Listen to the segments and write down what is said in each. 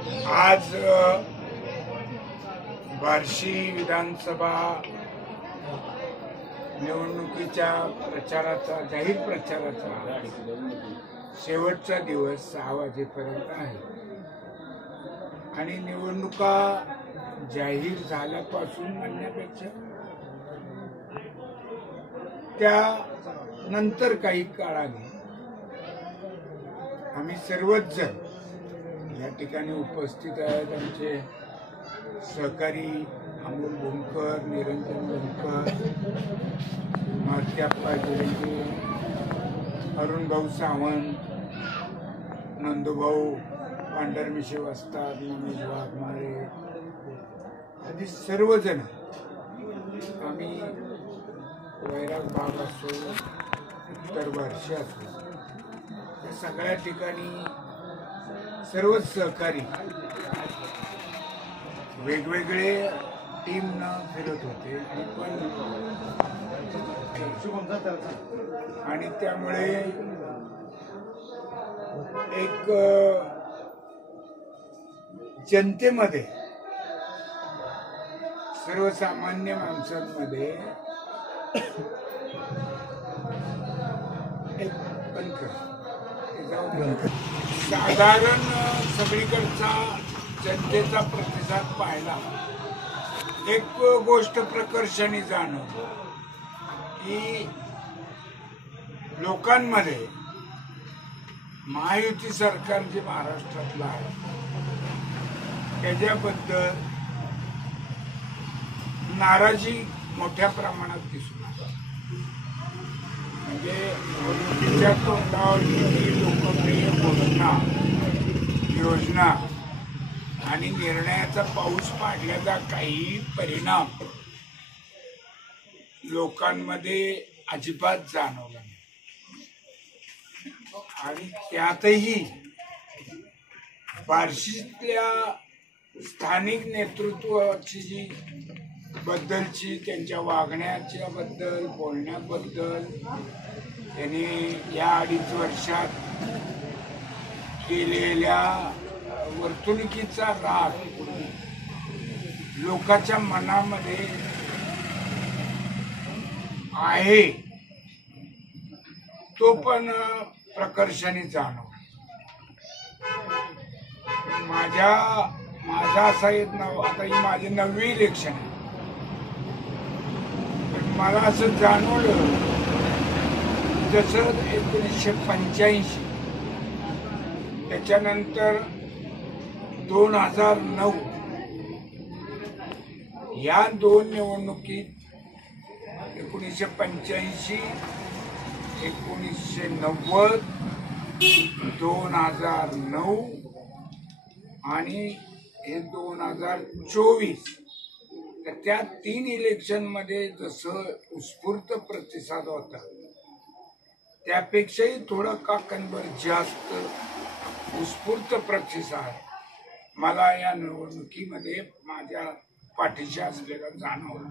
आज बार्शी विधानसभा निवडणुकीच्या प्रचाराचा जाहीर प्रचाराचा शेवटचा दिवस 6 वाजेपर्यंत आहे आणि निवडणुका जाहीर झाल्यापासून म्हणण्यापेक्षा त्यानंतर काही काळाने आम्ही सर्वच जण या ठिकाणी उपस्थित आहेत. आमचे सहकारी अमोल भोंकर, निरंजन भोंकर, मात्याप्पा गिरंगे, अरुण भाऊ सावंत, नंदूभाऊ पांढरमिशे वस्ताद, मनीष वाघमारे आदी सर्वजण आम्ही वैराग भाग असो, उत्तर बार्शी असो, या सगळ्या ठिकाणी सर्वच सहकारी वेगवेगळे टीमनं फिरत होते आणि त्यामुळे एक जनतेमध्ये सर्वसामान्य माणसांमध्ये एक साधारण सगळीकडचा जनतेचा प्रतिसाद पाहिला. एक गोष्ट प्रकर्षाने जाणवली की लोकांमध्ये महायुती सरकार जे महाराष्ट्रातलं आहे त्याच्याबद्दल नाराजी मोठ्या प्रमाणात दिसून आली. म्हणजे निवडणुकीच्या तोंडावर लोकप्रिय घोषणा, योजना आणि निर्णयाचा पाऊस पाडल्याचा काही परिणाम लोकांमध्ये अजिबात जाणवला नाही. आणि त्यातही बार्शीतल्या स्थानिक नेतृत्वाची जी बद्दलची त्यांच्या वागण्याच्या बद्दल, बोलण्याबद्दल त्यांनी या 2.5 वर्षात केलेल्या वर्तणुकीचा राग लोकांच्या मनामध्ये आहे तो पण प्रकर्षाने जाणवला. माझा असा एक नाव, आता ही माझी 9वी इलेक्शन आहे. मला असं जाणवलं जसं 1985 त्याच्यानंतर 2009 या 2 निवडणुकीत 1985, 1990, 2009 आणि हे 2024 तर त्या 3 इलेक्शन मध्ये जसं उत्स्फूर्त प्रतिसाद होता त्यापेक्षाही थोडं काकणभर जास्त उत्स्फूर्त प्रतिसाद मला या निवडणुकीमध्ये माझ्या पाठीशी असलेला जाणवला.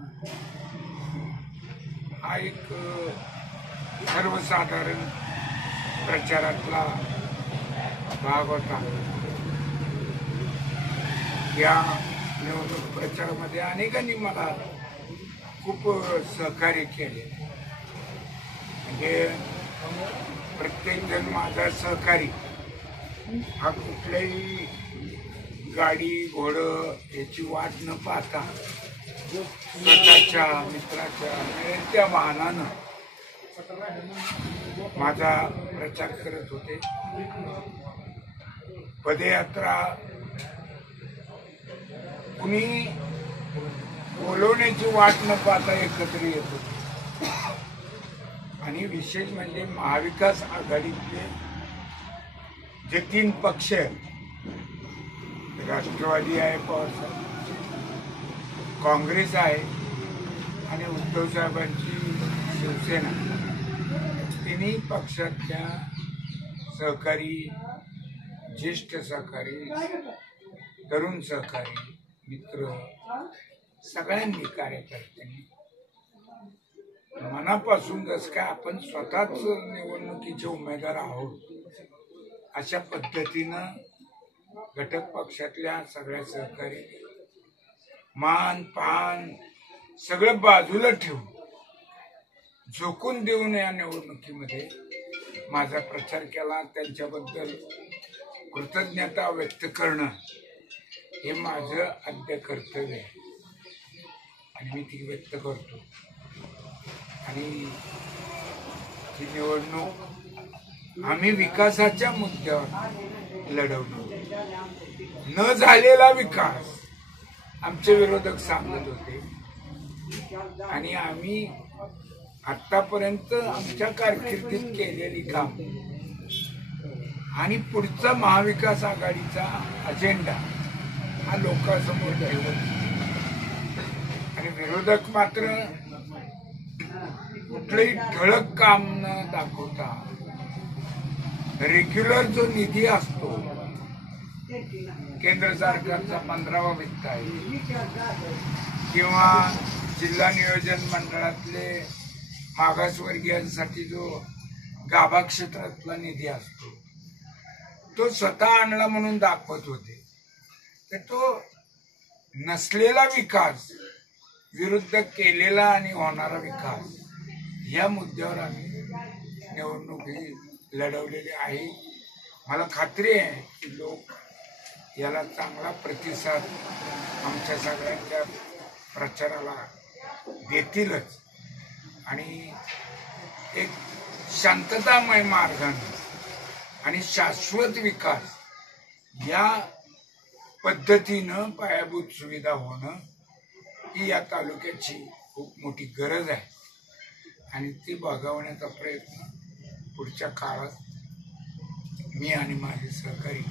हा एक सर्वसाधारण प्रचारातला भाग होता. या निवडणूक प्रचारामध्ये अनेकांनी मला खूप सहकार्य केले. म्हणजे प्रत्येक जण माझा सहकारी हा कुठल्याही गाडी घोडं याची वाट न पाहता स्वतःच्या मित्राच्या त्या वाहनानं माझा प्रचार करत होते. पदयात्रा कुणी बोलवण्याची वाट न पाहता एकत्र येत होते. आणि विशेष म्हणजे महाविकास आघाडीतले जे 3 पक्ष राष्ट्रवादी आहे, पवारसाहेब, काँग्रेस आहे आणि उद्धव साहेबांची शिवसेना, तिन्ही पक्षातल्या सहकारी, ज्येष्ठ सहकारी, तरुण सहकारी, मित्र सगळ्यांनी, कार्यकर्त्यांनी मनापासून जसं काय आपण स्वतःच निवडणुकीचे उमेदवार आहोत अशा पद्धतीनं घटक पक्षातल्या सगळ्या सहकारी मान पान सगळं बाजूला ठेवून झोकून देऊन या निवडणुकीमध्ये माझा प्रचार केला. त्यांच्याबद्दल कृतज्ञता व्यक्त करणं हे माझं आद्य कर्तव्य आहे आणि मी ती व्यक्त करतो. आणि ही निवडणूक आम्ही विकासाच्या मुद्द्यावर लढवलो. न झालेला विकास आमचे विरोधक सांगत होते आणि आम्ही आतापर्यंत आमच्या कारकिर्दीत केलेली काम आणि पुढचा महाविकास आघाडीचा अजेंडा हा लोकांसमोर ठेवत आणि विरोधक मात्र कुठलंही ठळक काम न दाखवता रेग्युलर जो निधी असतो केंद्र सरकारचा 15वा वित्त आहे किंवा जिल्हा नियोजन मंडळातले मागासवर्गीयांसाठी जो गाभा क्षेत्रातला निधी असतो तो स्वतः आणला म्हणून दाखवत होते. तर तो नसलेला विकास विरुद्ध केलेला आणि होणारा विकास या मुद्द्यावर आम्ही निवडणूक ही लढवलेली आहे. मला खात्री आहे की लोक याला चांगला प्रतिसाद आमच्या सगळ्यांच्या प्रचाराला देतीलच आणि एक शांततामय मार्गाने आणि शाश्वत विकास या पद्धतीनं पायाभूत सुविधा होणं ही या तालुक्याची खूप मोठी गरज आहे आणि ती बघावण्याचा प्रयत्न पुढच्या काळात मी आणि माझे सहकारी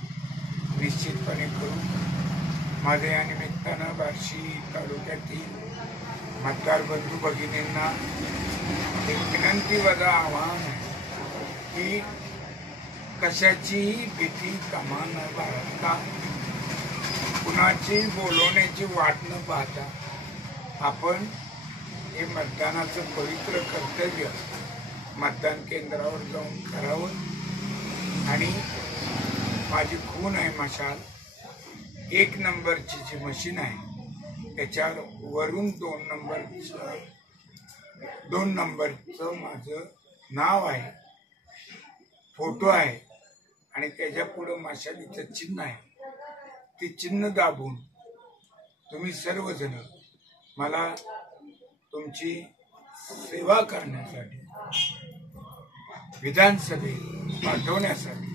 निश्चितपणे करू. माझ्या या निमित्तानं बार्शी तालुक्यातील मतदार बंधू भगिनींना एक विनंती वजा आव्हान आहे की कशाचीही भीती कामा न बाळगता कुणाची बोलवण्याची वाट न पाहता आपण हे मतदानाचं पवित्र कर्तव्य मतदान केंद्रावर जाऊन करावं आणि माझी खून आहे मशाल 1 नंबरची जी मशीन आहे त्याच्यावर वरून 2 नंबरचं माझं नाव आहे, फोटो आहे आणि त्याच्या पुढे मशालीचं चिन्ह आहे. ते चिन्ह दाबून तुम्ही सर्वजण मला तुमची सेवा करण्यासाठी विधानसभेत पाठवण्यासाठी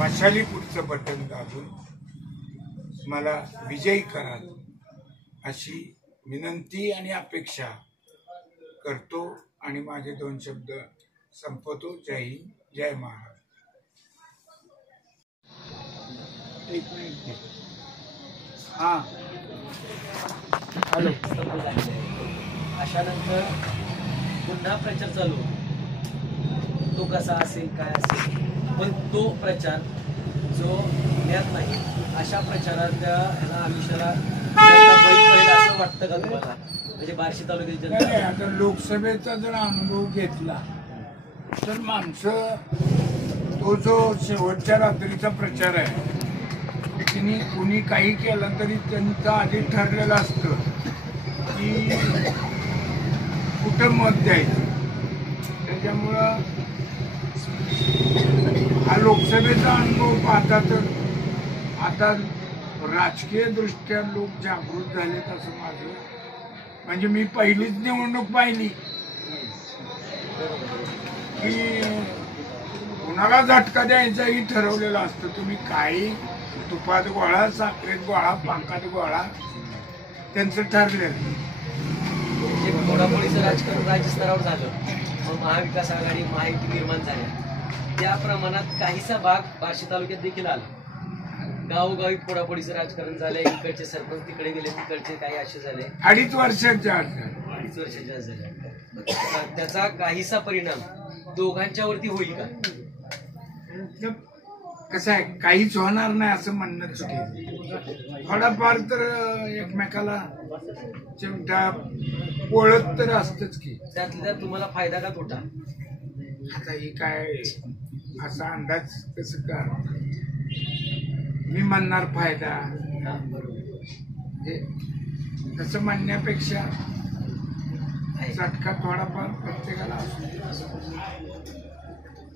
मशाली पुढचं बटन दाबून मला विजयी कराल अशी विनंती आणि अपेक्षा करतो आणि माझे 2 शब्द संपवतो. जय हिंद, जय महाराष्ट्र. एक मिनिट. हा हॅलो. अशा नंतर पुन्हा प्रचार चालू तो कसा असेल काय असेल पण तो प्रचार जो ज्ञात नाही अशा प्रचारात ह्याला आयुष्याला असं वाटतं का तुम्हाला? म्हणजे बार्शी तालुक्याची जनता आता लोकसभेचा जर अनुभव घेतला तर माणसं तो जो शेवटच्या रात्रीचा प्रचार आहे तिने कुणी काही केलं तरी त्यांचं आधी ठरलेलं असतं की कुठं मत द्यायचं. त्याच्यामुळं हा लोकसभेचा अनुभव पाहता तर आता राजकीय दृष्ट्या लोक जागृत झालेत असं माझं म्हणजे मी पहिलीच निवडणूक पाहिली की कुणाला झटका द्यायचाही ठरवलेलं असतं. तुम्ही काही तुपात गोळा, साखरेत गोळा, पाकात गोळा त्यांचं ठरलेलं. जे फोडाफोडीचं राजकारण राज्यस्तरावर झालं मग महाविकास आघाडी महायुती निर्माण झाल्या त्या प्रमाणात काहीसा भाग बार्शी तालुक्यात देखील आला. गावोगावी फोडाफोडीचं राजकारण झालंय. इकडचे सरपंच तिकडे गेले, तिकडचे काही असे झाले. 2.5 वर्षाच्या 2.5 वर्षाच्या झाले. त्याचा काहीसा परिणाम दोघांच्यावरती होईल का? कसं आहे काहीच होणार नाही असं म्हणणं चुकीचं. थोडाफार तर एकमेकाला चिमटा ओळख तर असतच की. त्यातल्या तुम्हाला फायदा का तोटा? आता ही काय असा अंदाज कसं का मी म्हणणार फायदा तसं म्हणण्यापेक्षा चटका थोडाफार प्रत्येकाला असतो.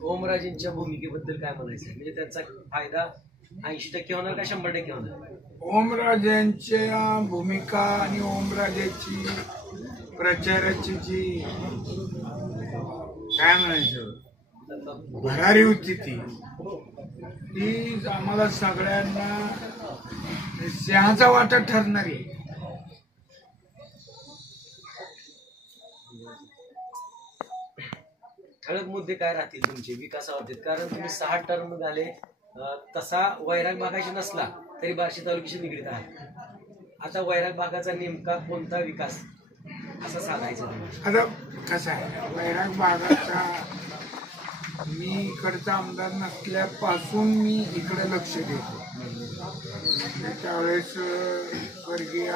ओमराजेंच्या भूमिकेबद्दल काय म्हणायचं, म्हणजे त्यांचा फायदा 80% होणार का 100% होणार? ओमराजेंच्या भूमिका आणि ओमराजेची प्रचाराची जी काय म्हणायचं भरारी होती ती आम्हाला सगळ्यांना सिंहाचा वाटा ठरणारी. ठळक मुद्दे काय राहतील तुमचे विकासाबाबतीत? कारण तुम्ही 6 टर्म झाले, तसा वैराग भागाशी नसला तरी बार्शी तालुक्याशी निगडीत आहे. आता वैराग भागाचा नेमका कोणता विकास असं सांगायचं तुम्हाला? आता कसं आहे, वैराग भागाचा मी इकडचा आमदार नसल्यापासून मी इकडे लक्ष देतो. त्यावेळेस स्वर्गीय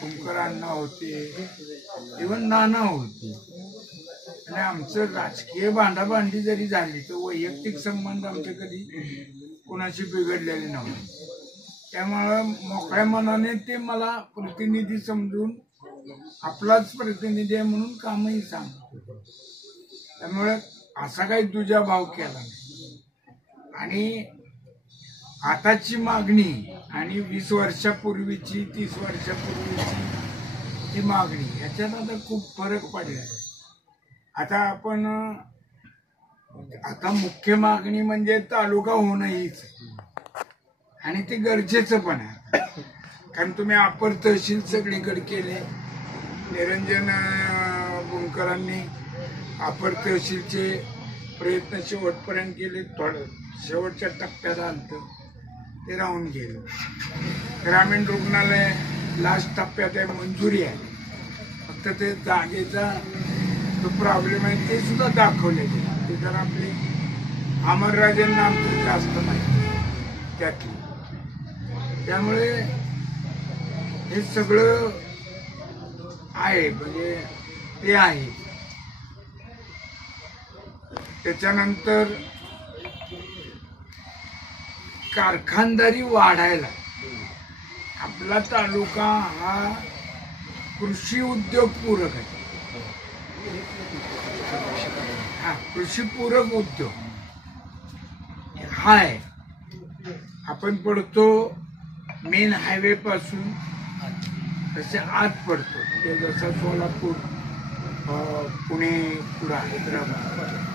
कुंकर अण्णा होते, इव्हन नाना होते, आणि आमचं राजकीय भांडाभांडी जरी झाली तर वैयक्तिक संबंध आमचे कधी कुणाशी बिघडलेले नव्हते. त्यामुळं मोकळ्या मनाने ते मला प्रतिनिधी समजून आपलाच प्रतिनिधी आहे म्हणून कामही सांगतो. त्यामुळे असा काही दुजा भाव केला नाही. आणि आताची मागणी आणि 20 वर्षापूर्वीची 30 वर्षापूर्वीची ती मागणी याच्यात आता खूप फरक पडला. आता मुख्य मागणी म्हणजे तालुका होणं हीच, आणि ते गरजेचं पण आहे. कारण तुम्ही अपर तहसील सगळीकडे केले. निरंजन बुंकरांनी अपर तहसीलचे प्रयत्न शेवटपर्यंत केले, थोडं शेवटच्या टप्प्यात आलं ते राहून गेलं. ग्रामीण रुग्णालय लास्ट टप्प्यात आहे, मंजुरी आहे, फक्त ते जागेचा जो प्रॉब्लेम आहे ते सुद्धा दाखवले गेले. ते जर आपले अमरराजेंना आमचं जास्त माहिती त्यातली. त्यामुळे हे सगळं आहे, म्हणजे ते आहे. त्याच्यानंतर कारखानदारी वाढायला आपला तालुका हा कृषी उद्योग पूरक आहे. हा कृषी पूरक उद्योग हाय. आपण पडतो मेन हायवे पासून तसे आत पडतो, ते जसं सोलापूर पुणे पुढे हैदराबाद.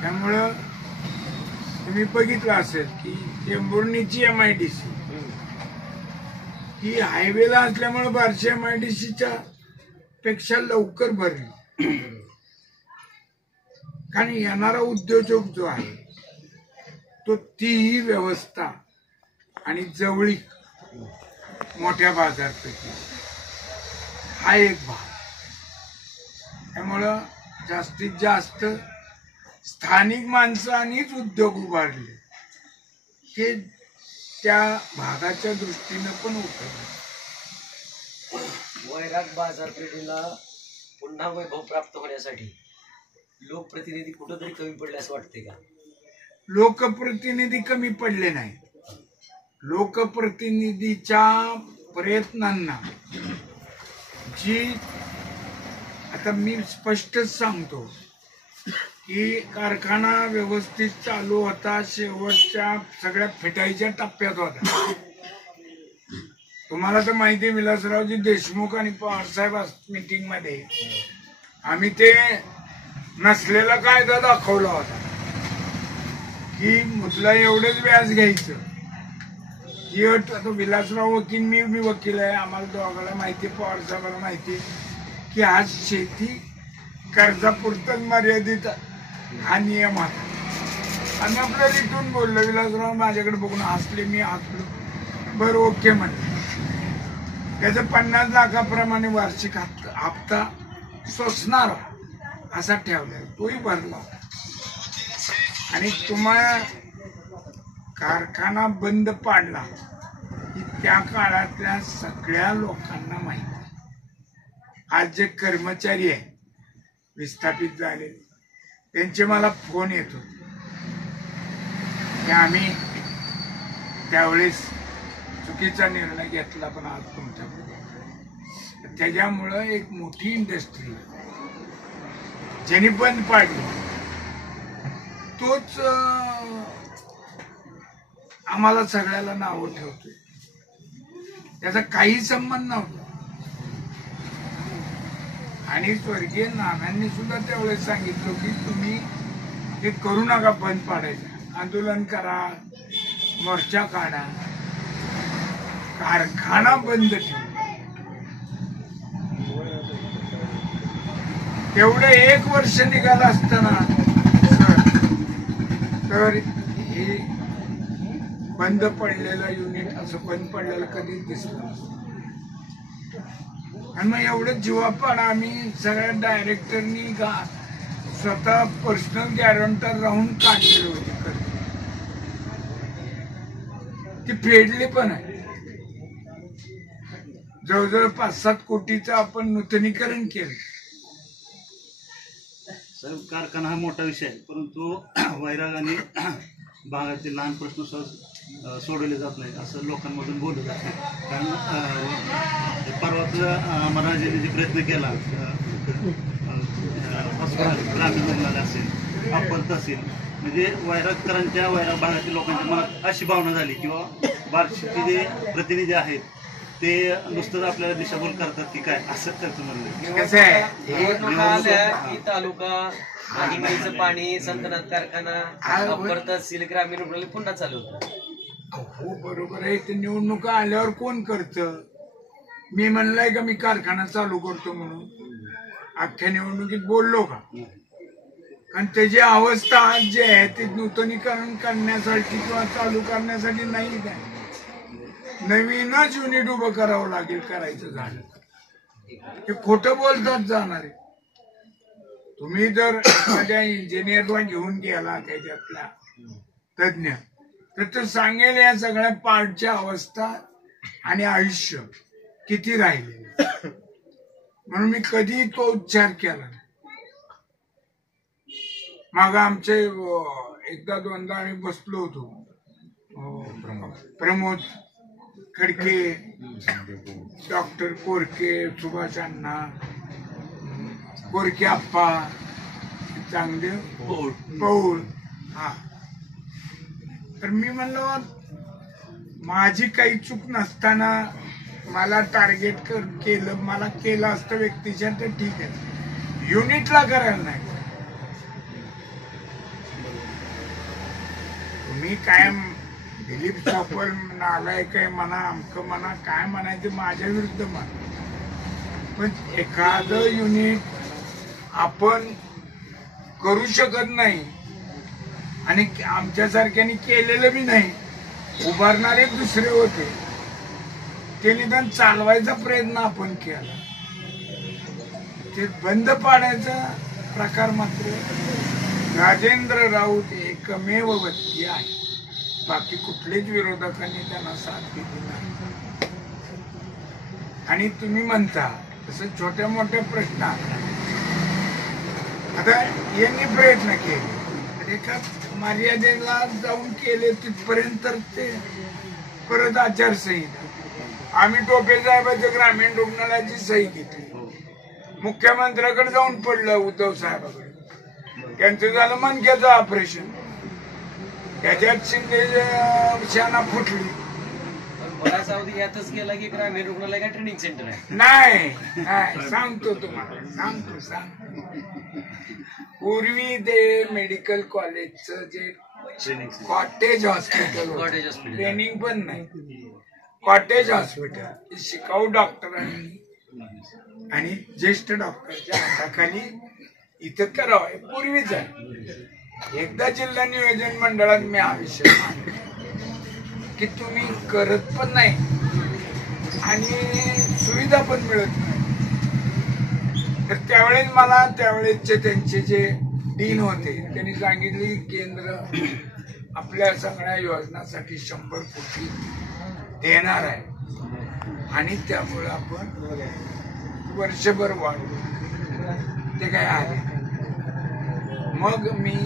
त्यामुळं तुम्ही बघितलं असेल की टेंभुर्णीची MIDC ही हायवेला असल्यामुळे बार्शी MIDCच्या पेक्षा लवकर भरली. कारण येणारा उद्योजक जो आहे तो तीही व्यवस्था आणि जवळीक मोठ्या बाजारपेठी हा एक भाग. त्यामुळं जास्तीत जास्त स्थानिक माणसांनीच उद्योग उभारले हे त्या भागाच्या दृष्टीनं पण उपयोग. वैराग बाजारपेठेला पुन्हा वैभव प्राप्त होण्यासाठी लोकप्रतिनिधी कुठंतरी कमी पडले असं वाटते का? लोकप्रतिनिधी कमी पडले नाही. लोकप्रतिनिधीच्या प्रयत्नांना जी आता मी स्पष्टच सांगतो की कारखाना व्यवस्थित चालू होता, शेवटच्या सगळ्या फिटाईच्या टप्प्यात होता. तुम्हाला तर माहिती, विलासरावजी देशमुख आणि पवारसाहेब मीटिंग मध्ये आम्ही ते नसलेला कायदा दाखवला होता की मुदला एवढंच व्याज घ्यायचं. ही अट आता विलासराव वकील, मी वकील आहे, आम्हाला दोघांना माहिती, पवारसाहेबांना माहिती की आज शेती कर्जापुरतच मर्यादित हा नियम होता. आम्ही आपल्याला इथून बोललो, विलासराव माझ्याकडे बघून हसले, मी हसलो, बरं ओके म्हणलं. त्याचं 50 लाखाप्रमाणे वार्षिक हप्ता सोसणार असा ठेवला, तोही भरला. आणि तुम्हाला कारखाना बंद पाडला की त्या काळातल्या सगळ्या लोकांना माहिती. आज जे कर्मचारी आहे विस्थापित झाले त्यांचे मला फोन येतो की आम्ही त्यावेळेस चुकीचा निर्णय घेतला, पण आज तुमच्याकडे त्याच्यामुळं एक मोठी इंडस्ट्री ज्यांनी बंद पाडली तोच आम्हाला सगळ्याला नावं ठेवतोय. त्याचा काही संबंध नव्हता. आणि स्वर्गीय नानांनी सुद्धा त्यावेळेस सांगितलं की तुम्ही हे करू नका, बंद पाडायचं, आंदोलन करा, मोर्चा काढा, कारखाना बंद ठेवा. तेवढं 1 वर्ष निघालं असताना तर हे बंद पडलेलं युनिट असं बंद पडलेलं कधीच दिसलं नसतं. आणि मग एवढं जीवापाड आम्ही सगळ्या डायरेक्टरनी स्वतः पर्सनल गॅरंटर राहून काढलेले होते कर्ज. ती फेडली पण आहे. जवळजवळ 5-7 कोटीचं आपण नूतनीकरण केलं. साहेब, कारखाना हा मोठा विषय आहे, परंतु वैराग आणि भागातील लहान प्रश्न सोडवले जात नाही असं लोकांमधून बोललं जात नाही. कारण परवाच आम्हाला जे प्रयत्न केला, हॉस्पिटल ग्रामीण रुग्णालय असेल, अपंत असेल, म्हणजे वैरागकरांच्या वैराग भागातील लोकांच्या मनात अशी भावना झाली किंवा बार्शीचे जे प्रतिनिधी आहेत ते नुसतंच आपल्याला दिशाभूल करतात की काय, असं त्याचं म्हणणं. कसं आहे, निवडणुका आल्या की तालुका, माहीचं पाणी, संतनाथ कारखाना, अप्पर तहसील, ग्रामीण रुग्णालय पुन्हा चालू होतं. हो बरोबर आहे. ते निवडणुका आल्यावर कोण करतं? मी म्हणलंय का मी कारखाना चालू करतो म्हणून? अख्ख्या निवडणुकीत बोललो का? आणि त्याची अवस्था आज जी आहे ते नूतनीकरण करण्यासाठी किंवा चालू करण्यासाठी नाही काय, नवीनच युनिट उभं करावं लागेल. करायचं झालं ते खोटं बोलतात जाणारे. तुम्ही जर एखाद्या इंजिनियरला घेऊन गेला त्याच्यातला तज्ञ, तर तो सांगेल या सगळ्या पार्टच्या अवस्था आणि आयुष्य किती राहिले. म्हणून मी कधी तो उच्चार केला नाही. मग आमचे 1-2दा आम्ही बसलो होतो, प्रमोद खडके, डॉक्टर कोरके, सुभाष अण्णा, कोरके आप्पा, चांगदेव पौल. हा, तर मी म्हणलं माझी काही चूक नसताना मला टार्गेट केलं, मला केलं असतं व्यक्तीच्या तर ठीक आहे, युनिटला करायला नाही. तुम्ही काय दिलीप चोपल नालाय काय म्हणा, आमकं म्हणा, काय म्हणायचं माझ्या विरुद्ध म्हणा, पण एखादं युनिट आपण करू शकत नाही आणि आमच्यासारख्याने केलेलं बी नाही. उभारणारे दुसरे होते, ते निदान चालवायचा प्रयत्न आपण केला. ते बंद पाडायचा प्रकार मात्र राजेंद्र राऊत एकमेव व्यक्ती आहे. बाकी कुठलेच विरोधकांनी त्यांना साथ दिली नाही. आणि तुम्ही म्हणता तसं छोट्या मोठ्या प्रश्न आता यांनी प्रयत्न केले, एका मर्यादेला जाऊन केले तिथपर्यंत ते परत आचारसंहिता. आम्ही टोपे साहेबांच्या ग्रामीण रुग्णालयाची सही घेतली, मुख्यमंत्र्याकडे जाऊन पडलं उद्धव साहेबाकडे. त्यांचं झालं मणक्याचं ऑपरेशन, त्याच्यात शिंदे शाना फुटली. यातच गेला की ग्रामीण रुग्णालय का ट्रेनिंग सेंटर आहे? नाही, सांगतो तुम्हाला, सांगतो. पूर्वी ते मेडिकल कॉलेजचं जे कॉटेज हॉस्पिटल, ट्रेनिंग पण नाही, कॉटेज हॉस्पिटल, शिकाऊ डॉक्टरांनी आणि ज्येष्ठ डॉक्टरच्या हाताखाली इथं करावं पूर्वीच आहे. एकदा जिल्हा नियोजन मंडळात मी हा विषय की तुम्ही करत पण नाही आणि सुविधा पण मिळत नाही. तर त्यावेळेस मला त्यावेळेसचे त्यांचे जे डीन होते त्यांनी सांगितले की केंद्र आपल्या सगळ्या योजनासाठी 100 कोटी देणार आहे आणि त्यामुळे आपण वर्षभर वाढवू. ते काय आले. मग मी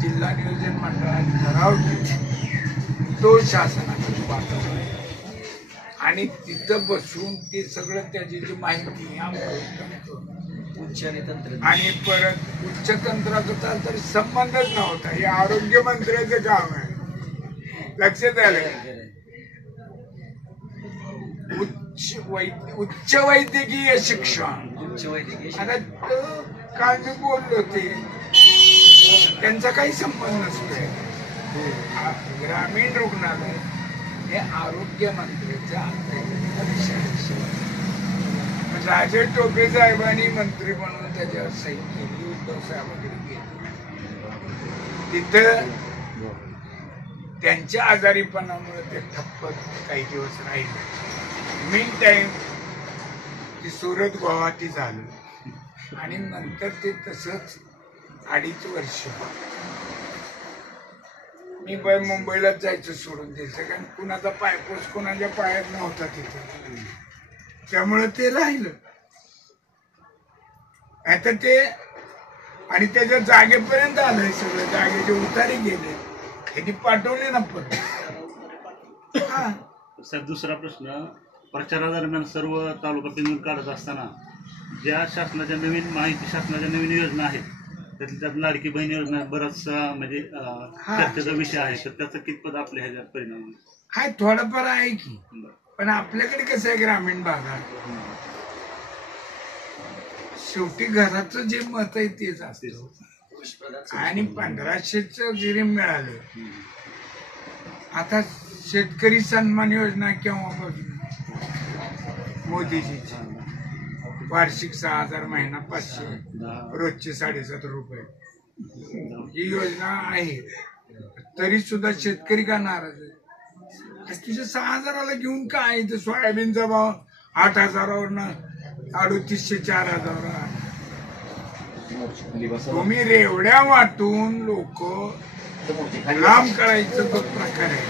जिल्हा नियोजन मंडळात ठराव तो शासनाकडे पाठवला आणि तिथं बसून ते सगळं त्याची जी माहिती उच्च आणि तंत्र आणि परत उच्च तंत्राचा तर संबंधच नव्हता. हे आरोग्य मंत्र्याचं काम आहे, लक्षात आलं. उच्च वैद्यकीय शिक्षण. उच्च वैद्यकीय आता काल मी बोललो ते त्यांचा काही संबंध नसतोय. ग्रामीण रुग्णालय हे आरोग्य मंत्र्याच्या अंतर्गत. राजे टोपे साहेबांनी मंत्री म्हणून त्याच्यावर सही केली, उद्धव साहेबांकडे गेली. तिथं त्यांच्या आजारीपणामुळे ते ठप्प काही दिवस राहिले. मीन टाइम ती सुरत गुवाहाटी झालं आणि नंतर ते तसंच 2.5 वर्ष मी मुंबईलाच जायचं सोडून द्यायचं, कारण कुणाचा पायपोस कुणाच्या पायात नव्हता तिथे, त्यामुळे ते राहिलं. आता ते आणि त्याच्या जागेपर्यंत आलंय सगळं, जागेचे उतारे गेले, त्यांनी पाठवले ना पण. साहेब दुसरा प्रश्न, प्रचारादरम्यान सर्व तालुका पिंजून काढत असताना ज्या शासनाच्या नवीन माहिती शासनाच्या नवीन योजना आहेत त्यात लाडकी बहीण योजना बराचसा म्हणजे चर्चेचा विषय आहे, तर त्याचा कितपत आपल्या ह्याच्यात परिणाम हाय? थोडंफार आहे की, पण आपल्याकडे कसं आहे ग्रामीण भागात शेवटी घराचं जे मत आहे तेच असतं. आणि 1500चं जरी मिळालं, आता शेतकरी सन्मान योजना केव्हापासून मोदीजीची, वार्षिक 6,000 महिना 500, रोजचे 7.5 रुपये ही योजना आहे, तरी सुद्धा शेतकरी का नाराज आहे? तुझ्या 6,000ला घेऊन काय? तर सोयाबीनचा भाव 8,000वरनं 3800 4,000. तुम्ही रेवड्या वाटून लोक लांब करायचं तो प्रकार आहे,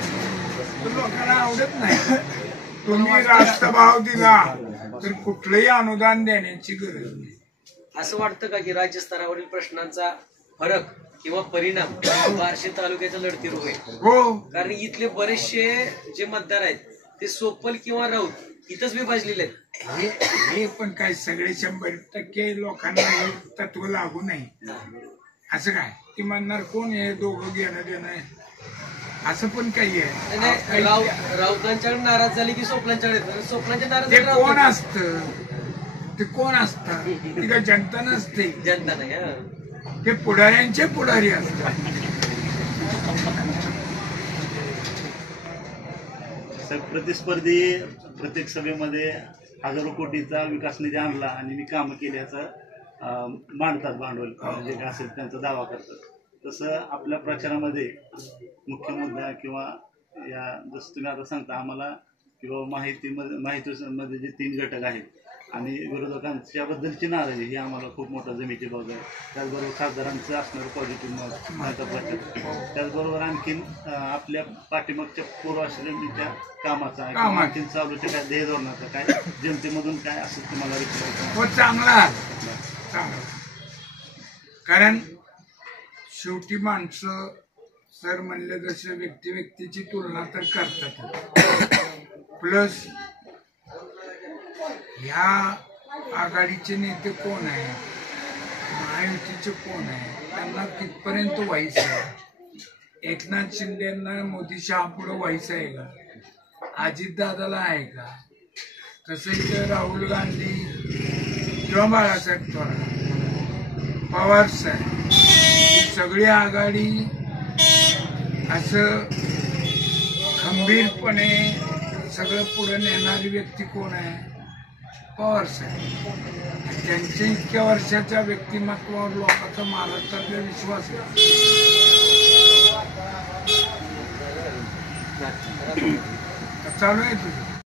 तो लोकांना आवडत नाही. तुम्ही रास्त भाव दिला तर कुठलंही अनुदान देण्याची गरज नाही. असं वाटतं का की राज्य स्तरावरील प्रश्नांचा फरक किंवा परिणाम बार्शी तालुक्याच्या लढतीवर होईल? हो, कारण इथले बरेचसे जे मतदार आहेत ते सोपल किंवा राऊत इथंच विभाजलेले आहेत. हे पण काय सगळे 100% लोकांना हे तत्व लागू नाही. असं काय ती म्हणणार कोण हे दोघं घेणं देणं असं पण काही आहे. राऊतांच्याकडे नाराज झाले की सोपलांच्याकडे, सोपलांच्या नाराज ते कोण असतं? ते कोण असतात? ती काय जनता नसते, जनता नाही, ते पुढाऱ्यांचे पुढारी असतात. प्रतिस्पर्धी प्रत्येक सभेमध्ये हजारो कोटीचा विकास निधी आणला आणि मी कामं केली याचा मांडतात, भांडवल जे काय असेल त्यांचा दावा करतात. तसं आपल्या प्रचारामध्ये मुख्य मुद्दा किंवा या जसं तुम्ही आता सांगता आम्हाला किंवा माहितीमध्ये जे 3 घटक आहेत आणि विरोधकांच्याबद्दलची नाराजी ही आम्हाला खूप मोठा जमेची बाजू आहे. त्याचबरोबर खासदारांचं असणारं पॉझिटिव्ह मत प्रचार, त्याचबरोबर आणखीन आपल्या पाठीमागच्या पूर्वाश्रमीच्या कामाचा किंवा आणखीन चालूच्या काय ध्येय धोरणाचा काय जनतेमधून काय असेल तुम्हाला विचारायचं? चांगला, कारण शेवटी माणसं सर म्हणले जसे व्यक्तिची तुलना तर करतात, प्लस ह्या आघाडीचे नेते कोण आहे, महायुतीचे कोण आहे, त्यांना कितपर्यंत व्हायचं आहे? एकनाथ शिंदेना मोदी शहा पुढे व्हायचं आहे का? अजितदादाला आहे का? तसंच राहुल गांधी किंवा बाळासाहेब थोरात, पवार साहेब, सगळी आघाडी असं खंबीरपणे सगळं पुढे नेणारी व्यक्ती कोण आहे? पवार साहेब. त्यांच्या इतक्या वर्षाच्या व्यक्तिमत्वावर लोकांचा महाराष्ट्रातला विश्वास आहे. चालू आहे तुझं?